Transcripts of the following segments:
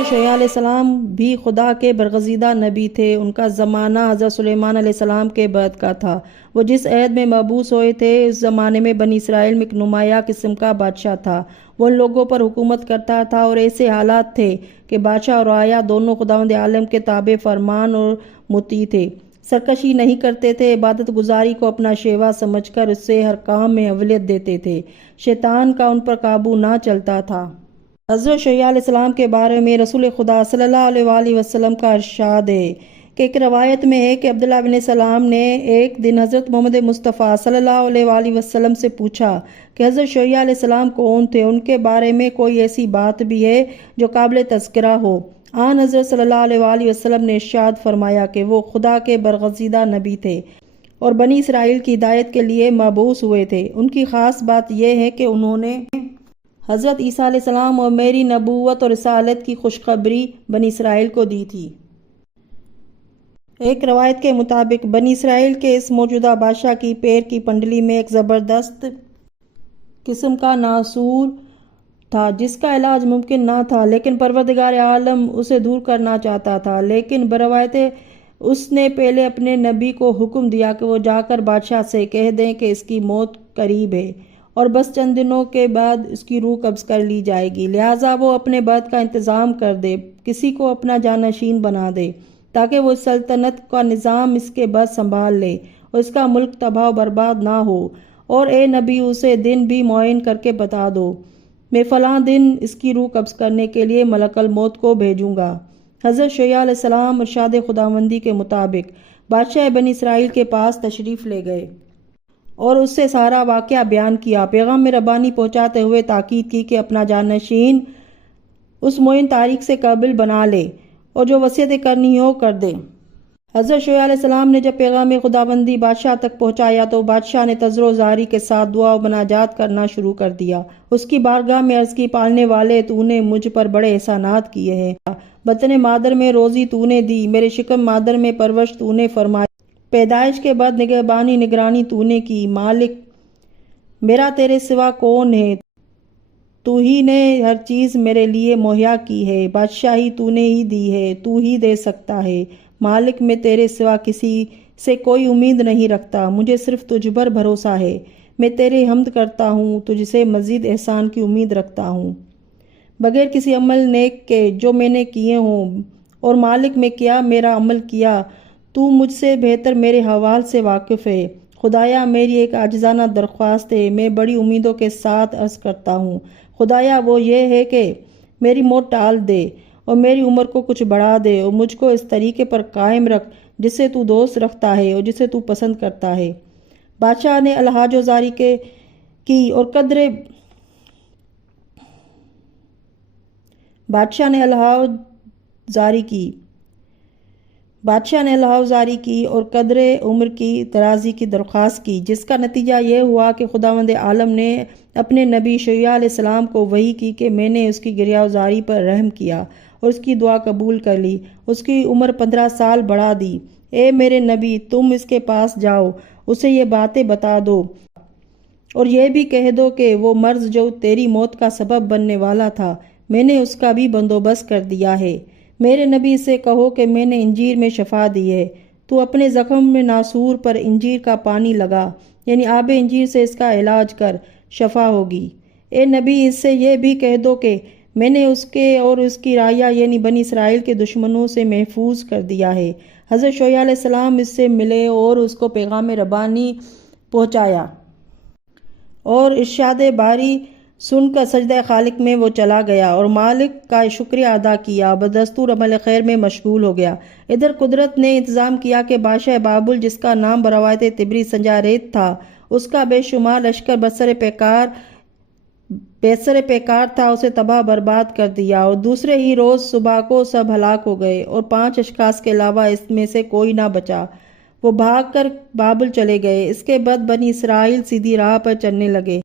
حضرت شعیب علیہ السلام بھی خدا کے برگزیدہ نبی تھے۔ ان کا زمانہ حضرت سلیمان علیہ السلام کے بعد کا تھا۔ وہ جس عہد میں مبعوث ہوئے تھے اس زمانے میں بنی اسرائیل میں ایک نمایاں قسم کا بادشاہ تھا۔ وہ ان لوگوں پر حکومت کرتا تھا اور ایسے حالات تھے کہ بادشاہ اور رعایا دونوں خداوند عالم کے تابع فرمان اور مطیع تھے، سرکشی نہیں کرتے تھے، عبادت گزاری کو اپنا شیوا سمجھ کر اس سے ہر کام میں اولت دیتے تھے، شیطان کا ان پر قابو نہ چلتا تھا۔ حضرت شعیب علیہ السلام کے بارے میں رسول خدا صلی اللہ علیہ وآلہ وسلم کا ارشاد ہے کہ ایک روایت میں ہے کہ عبداللہ بن سلام نے ایک دن حضرت محمد مصطفیٰ صلی اللہ علیہ وآلہ وسلم سے پوچھا کہ حضرت شعیب علیہ السلام کون تھے، ان کے بارے میں کوئی ایسی بات بھی ہے جو قابل تذکرہ ہو؟ آن حضرت صلی اللہ علیہ وآلہ وسلم نے ارشاد فرمایا کہ وہ خدا کے برگزیدہ نبی تھے اور بنی اسرائیل کی ہدایت کے لیے مبعوث ہوئے تھے۔ ان کی خاص بات یہ ہے کہ انہوں نے حضرت عیسیٰ علیہ السلام اور میری نبوت اور رسالت کی خوشخبری بنی اسرائیل کو دی تھی۔ ایک روایت کے مطابق بنی اسرائیل کے اس موجودہ بادشاہ کی پیر کی پنڈلی میں ایک زبردست قسم کا ناسور تھا جس کا علاج ممکن نہ تھا، لیکن پروردگار عالم اسے دور کرنا چاہتا تھا۔ لیکن بروایت اس نے پہلے اپنے نبی کو حکم دیا کہ وہ جا کر بادشاہ سے کہہ دیں کہ اس کی موت قریب ہے اور بس چند دنوں کے بعد اس کی روح قبض کر لی جائے گی، لہٰذا وہ اپنے بعد کا انتظام کر دے، کسی کو اپنا جانشین بنا دے تاکہ وہ اس سلطنت کا نظام اس کے بعد سنبھال لے اور اس کا ملک تباہ و برباد نہ ہو۔ اور اے نبی اسے دن بھی معین کر کے بتا دو، میں فلاں دن اس کی روح قبض کرنے کے لیے ملک الموت کو بھیجوں گا۔ حضرت شعیب علیہ السلام ارشاد خداوندی کے مطابق بادشاہ بنی اسرائیل کے پاس تشریف لے گئے اور اس سے سارا واقعہ بیان کیا، پیغام ربانی پہنچاتے ہوئے تاکید کی کہ اپنا جانشین اس معین تاریخ سے قابل بنا لے اور جو وصیتیں کرنی ہو کر دے۔ حضرت شعیب علیہ السلام نے جب پیغام خداوندی بادشاہ تک پہنچایا تو بادشاہ نے تضرع و زاری کے ساتھ دعا و مناجات کرنا شروع کر دیا۔ اس کی بارگاہ میں عرض کی، پالنے والے تو نے مجھ پر بڑے احسانات کیے ہیں، بطن مادر میں روزی تو نے دی، میرے شکم مادر میں پرورش تو نے فرمائی، پیدائش کے بعد نگہبانی نگرانی تو نے کی۔ مالک میرا تیرے سوا کون ہے؟ تو ہی نے ہر چیز میرے لیے مہیا کی ہے، بادشاہی تو نے ہی دی ہے، تو ہی دے سکتا ہے۔ مالک میں تیرے سوا کسی سے کوئی امید نہیں رکھتا، مجھے صرف تجھ پر بھروسہ ہے، میں تیرے حمد کرتا ہوں، تجھ سے مزید احسان کی امید رکھتا ہوں بغیر کسی عمل نیک کے جو میں نے کیے ہوں۔ اور مالک میں کیا میرا عمل کیا، تو مجھ سے بہتر میرے حوال سے واقف ہے۔ خدایا میری ایک عاجزانہ درخواست ہے، میں بڑی امیدوں کے ساتھ عرض کرتا ہوں، خدایا وہ یہ ہے کہ میری موت ٹال دے اور میری عمر کو کچھ بڑھا دے اور مجھ کو اس طریقے پر قائم رکھ جس سے تو دوست رکھتا ہے اور جسے تو پسند کرتا ہے۔ بادشاہ نے الحاج و زاری کی اور قدر بادشاہ نے الحاج زاری کی اور قدر عمر کی درازی کی درخواست کی، جس کا نتیجہ یہ ہوا کہ خداوند عالم نے اپنے نبی شعیب علیہ السلام کو وحی کی کہ میں نے اس کی گریہ وزاری پر رحم کیا اور اس کی دعا قبول کر لی، اس کی عمر 15 سال بڑھا دی۔ اے میرے نبی، تم اس کے پاس جاؤ، اسے یہ باتیں بتا دو اور یہ بھی کہہ دو کہ وہ مرض جو تیری موت کا سبب بننے والا تھا، میں نے اس کا بھی بندوبست کر دیا ہے۔ میرے نبی سے کہو کہ میں نے انجیر میں شفا دی ہے، تو اپنے زخم میں ناسور پر انجیر کا پانی لگا، یعنی آب انجیر سے اس کا علاج کر، شفا ہوگی۔ اے نبی، اس سے یہ بھی کہہ دو کہ میں نے اس کے اور اس کی رعایا یعنی بنی اسرائیل کے دشمنوں سے محفوظ کر دیا ہے۔ حضرت شعیب علیہ السلام اس سے ملے اور اس کو پیغام ربانی پہنچایا اور ارشاد باری سن کر سجدہ خالق میں وہ چلا گیا اور مالک کا شکریہ ادا کیا، بدستور عمل خیر میں مشغول ہو گیا۔ ادھر قدرت نے انتظام کیا کہ بادشاہ بابل، جس کا نام بروایت طبری سنجاریت تھا، اس کا بے شمار لشکر بسر پیکار تھا، اسے تباہ برباد کر دیا اور دوسرے ہی روز صبح کو سب ہلاک ہو گئے اور 5 اشخاص کے علاوہ اس میں سے کوئی نہ بچا۔ وہ بھاگ کر بابل چلے گئے۔ اس کے بعد بنی اسرائیل سیدھی راہ پر چلنے لگے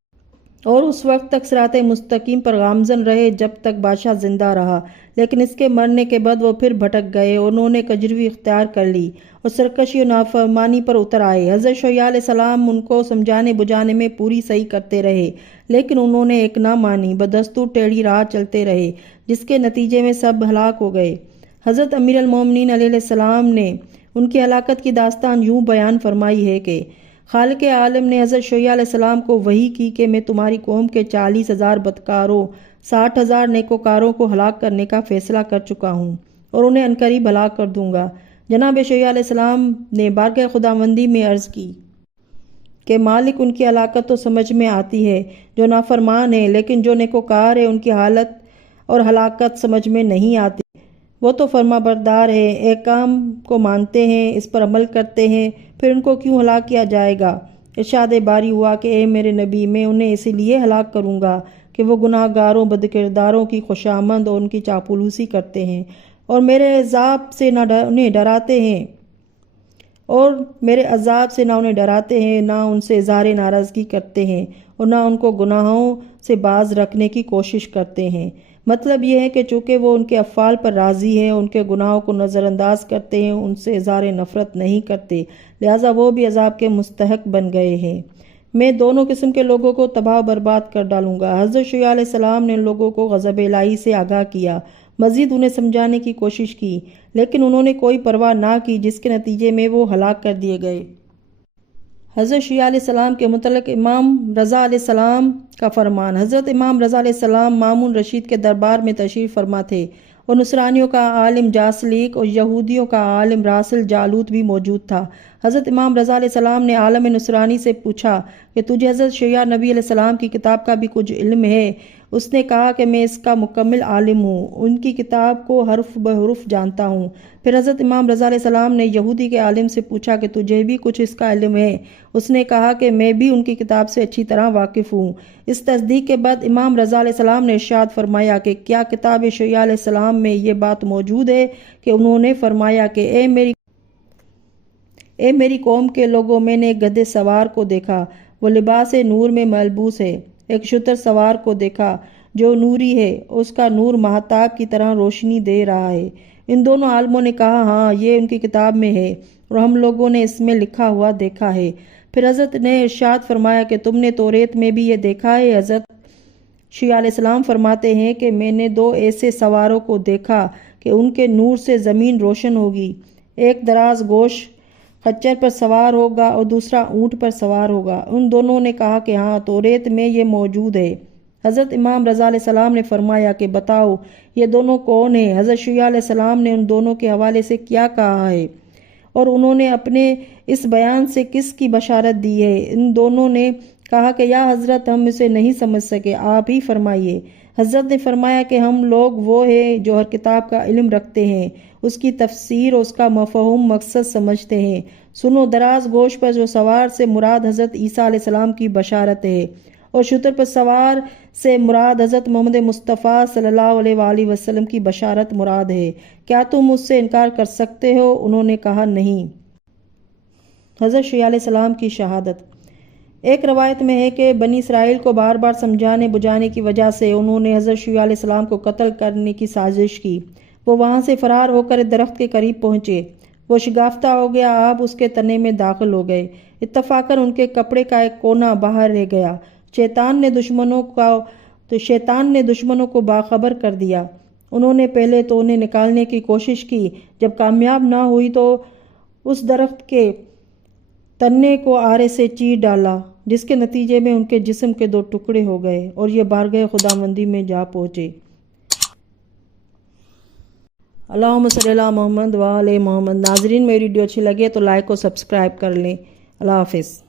اور اس وقت تک صراط مستقیم پر گامزن رہے جب تک بادشاہ زندہ رہا، لیکن اس کے مرنے کے بعد وہ پھر بھٹک گئے، انہوں نے کجروی اختیار کر لی اور سرکشی و نافرمانی پر اتر آئے۔ حضرت شیعہ علیہ السلام ان کو سمجھانے بجھانے میں پوری صحیح کرتے رہے، لیکن انہوں نے ایک نہ مانی، بدستور ٹیڑھی راہ چلتے رہے، جس کے نتیجے میں سب ہلاک ہو گئے۔ حضرت امیر المومنین علیہ السلام نے ان کی ہلاکت کی داستان یوں بیان فرمائی ہے کہ خالق عالم نے حضرت شیعہ علیہ السلام کو وحی کی کہ میں تمہاری قوم کے 40,000 بدکاروں 60,000 نیکوکاروں کو ہلاک کرنے کا فیصلہ کر چکا ہوں اور انہیں عنقریب ہلاک کر دوں گا۔ جناب شیعہ علیہ السلام نے بارگاہ خداوندی میں عرض کی کہ مالک ان کی ہلاکت تو سمجھ میں آتی ہے جو نافرمان ہے، لیکن جو نیکوکار ہے ان کی حالت اور ہلاکت سمجھ میں نہیں آتی۔ وہ تو فرما بردار ہے، ایک کام کو مانتے ہیں، اس پر عمل کرتے ہیں، پھر ان کو کیوں ہلاک کیا جائے گا؟ ارشاد باری ہوا کہ اے میرے نبی، میں انہیں اسی لیے ہلاک کروں گا کہ وہ گناہ گاروں بدکرداروں کی خوشامد اور ان کی چاپلوسی کرتے ہیں اور میرے عذاب سے نہ انہیں ڈراتے ہیں نہ ان سے اظہار ناراضگی کرتے ہیں اور نہ ان کو گناہوں سے باز رکھنے کی کوشش کرتے ہیں۔ مطلب یہ ہے کہ چونکہ وہ ان کے افعال پر راضی ہیں، ان کے گناہوں کو نظر انداز کرتے ہیں، ان سے اظہار نفرت نہیں کرتے، لہٰذا وہ بھی عذاب کے مستحق بن گئے ہیں۔ میں دونوں قسم کے لوگوں کو تباہ و برباد کر ڈالوں گا۔ حضرت شیعہ علیہ السلام نے ان لوگوں کو غضب الہی سے آگاہ کیا، مزید انہیں سمجھانے کی کوشش کی، لیکن انہوں نے کوئی پرواہ نہ کی، جس کے نتیجے میں وہ ہلاک کر دیے گئے۔ حضرت شیعہ علیہ السلام کے متعلق امام رضا علیہ السلام کا فرمان۔ حضرت امام رضا علیہ السلام مامون رشید کے دربار میں تشریف فرما تھے اور نصرانیوں کا عالم جاسلیک اور یہودیوں کا عالم راسل جالوت بھی موجود تھا۔ حضرت امام رضا علیہ السلام نے عالم نصرانی سے پوچھا کہ تجھے حضرت شیعہ نبی علیہ السلام کی کتاب کا بھی کچھ علم ہے؟ اس نے کہا کہ میں اس کا مکمل عالم ہوں، ان کی کتاب کو حرف بحرف جانتا ہوں۔ پھر حضرت امام رضا علیہ السلام نے یہودی کے عالم سے پوچھا کہ تجھے بھی کچھ اس کا علم ہے؟ اس نے کہا کہ میں بھی ان کی کتاب سے اچھی طرح واقف ہوں۔ اس تصدیق کے بعد امام رضا علیہ السلام نے ارشاد فرمایا کہ کیا کتاب شیعہ علیہ السلام میں یہ بات موجود ہے کہ انہوں نے فرمایا کہ اے میری قوم کے لوگوں، میں نے ایک گدھے سوار کو دیکھا، وہ لباس نور میں ملبوس ہے، ایک شتر سوار کو دیکھا جو نوری ہے، اس کا نور مہتاب کی طرح روشنی دے رہا ہے۔ ان دونوں عالموں نے کہا ہاں، یہ ان کی کتاب میں ہے اور ہم لوگوں نے اس میں لکھا ہوا دیکھا ہے۔ پھر حضرت نے ارشاد فرمایا کہ تم نے توریت میں بھی یہ دیکھا ہے؟ حضرت شیعہ علیہ السلام فرماتے ہیں کہ میں نے 2 ایسے سواروں کو دیکھا کہ ان کے نور سے زمین روشن ہوگی، ایک دراز گوش خچر پر سوار ہوگا اور دوسرا اونٹ پر سوار ہوگا۔ ان دونوں نے کہا کہ ہاں، توریت میں یہ موجود ہے۔ حضرت امام رضا علیہ السلام نے فرمایا کہ بتاؤ یہ دونوں کون ہیں؟ حضرت شیعہ علیہ السلام نے ان دونوں کے حوالے سے کیا کہا ہے اور انہوں نے اپنے اس بیان سے کس کی بشارت دی ہے؟ ان دونوں نے کہا کہ یا حضرت، ہم اسے نہیں سمجھ سکے، آپ ہی فرمائیے۔ حضرت نے فرمایا کہ ہم لوگ وہ ہیں جو ہر کتاب کا علم رکھتے ہیں، اس کی تفسیر اور اس کا مفہوم مقصد سمجھتے ہیں۔ سنو، دراز گوش پر جو سوار سے مراد حضرت عیسیٰ علیہ السلام کی بشارت ہے اور شتر پر سوار سے مراد حضرت محمد مصطفیٰ صلی اللہ علیہ وآلہ وسلم کی بشارت مراد ہے۔ کیا تم اس سے انکار کر سکتے ہو؟ انہوں نے کہا نہیں۔ حضرت شیعہ علیہ السلام کی شہادت۔ ایک روایت میں ہے کہ بنی اسرائیل کو بار بار سمجھانے بجھانے کی وجہ سے انہوں نے حضرت شیعہ علیہ السلام کو قتل کرنے کی سازش کی۔ وہ وہاں سے فرار ہو کر درخت کے قریب پہنچے، وہ شگافتہ ہو گیا، آپ اس کے تنے میں داخل ہو گئے، اتفاقاً ان کے کپڑے کا ایک کونا باہر رہ گیا۔ شیطان نے دشمنوں کو باخبر کر دیا۔ انہوں نے پہلے تو انہیں نکالنے کی کوشش کی، جب کامیاب نہ ہوئی تو اس درخت کے تنے کو آرے سے چیر ڈالا، جس کے نتیجے میں ان کے جسم کے 2 ٹکڑے ہو گئے اور یہ بارگاہ خداوندی میں جا پہنچے۔ اللہم صلی علی محمد و آل محمد۔ ناظرین، میری ویڈیو اچھی لگے تو لائک اور سبسکرائب کر لیں۔ اللہ حافظ۔